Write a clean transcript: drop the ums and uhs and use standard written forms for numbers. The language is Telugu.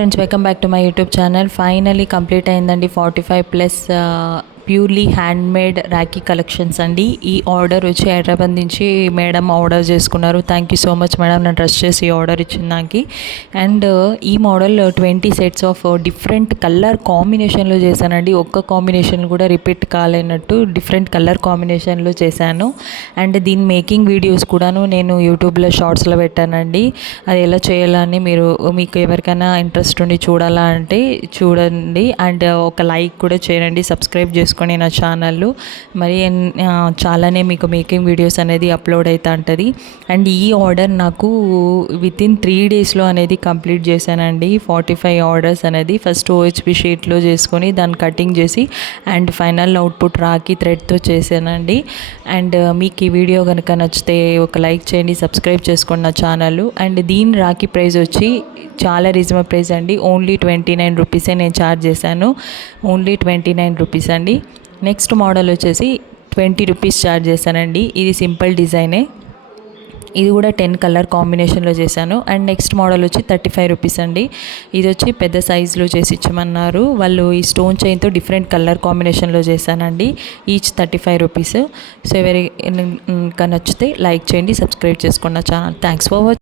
Friends, welcome back to my YouTube channel. Finally complete అయిందండి 45+ purely hand made Rakhi collections అండి. ఈ ఆర్డర్ వచ్చి హైదరాబాద్ నుంచి మేడం ఆర్డర్ చేసుకున్నారు. Thank you so much madam, నన్ను ట్రస్ట్ చేసి ఆర్డర్ ఇచ్చిన నాకు. అండ్ ఈ model 20 sets of different colour కాంబినేషన్లో చేశానండి. ఒక్క కాంబినేషన్ కూడా రిపీట్ కాలేనట్టు డిఫరెంట్ కలర్ కాంబినేషన్లో చేశాను. అండ్ దీని మేకింగ్ వీడియోస్ కూడాను నేను యూట్యూబ్లో షార్ట్స్లో పెట్టానండి. అది ఎలా చేయాలని మీకు ఎవరికైనా ఇంట్రెస్ట్ ఉండి చూడాలా అంటే చూడండి. అండ్ ఒక లైక్ కూడా చేయండి, సబ్స్క్రైబ్ చేసుకొని నా ఛానల్. మరి చాలానే మీకు మేకింగ్ వీడియోస్ అనేది అప్లోడ్ అవుతూ ఉంటుంది. అండ్ ఈ ఆర్డర్ నాకు వితిన్ 3 డేస్లో అనేది కంప్లీట్ చేశానండి. 45 ఆర్డర్స్ అనేది ఫస్ట్ ఓహెచ్పి షీట్లో చేసుకొని దాన్ని కటింగ్ చేసి అండ్ ఫైనల్ అవుట్పుట్ రాఖీ థ్రెడ్తో చేశానండి. అండ్ మీకు ఈ వీడియో కనుక నచ్చితే ఒక లైక్ చేయండి, సబ్స్క్రైబ్ చేసుకోండి నా ఛానల్. అండ్ దీని రాఖీ ప్రైస్ వచ్చి చాలా రీజనబుల్ ప్రైస్ అండి. ఓన్లీ 29 రూపీసే నేను ఛార్జ్ చేశాను. ఓన్లీ 29 రూపీస్ అండి. నెక్స్ట్ మోడల్ వచ్చేసి 20 రూపీస్ ఛార్జ్ చేశానండి. ఇది సింపుల్ డిజైనే. ఇది కూడా 10 కలర్ కాంబినేషన్లో చేశాను. అండ్ నెక్స్ట్ మోడల్ వచ్చి 35 రూపీస్ అండి. ఇది వచ్చి పెద్ద సైజులో చేసి ఇచ్చమన్నారు వాళ్ళు. ఈ స్టోన్ చైన్తో డిఫరెంట్ కలర్ కాంబినేషన్లో చేశానండి. Each 35 rupees. సో ఎవరికి నచ్చితే లైక్ చేయండి, సబ్స్క్రైబ్ చేసుకోండి నా ఛానల్. Thanks for watching.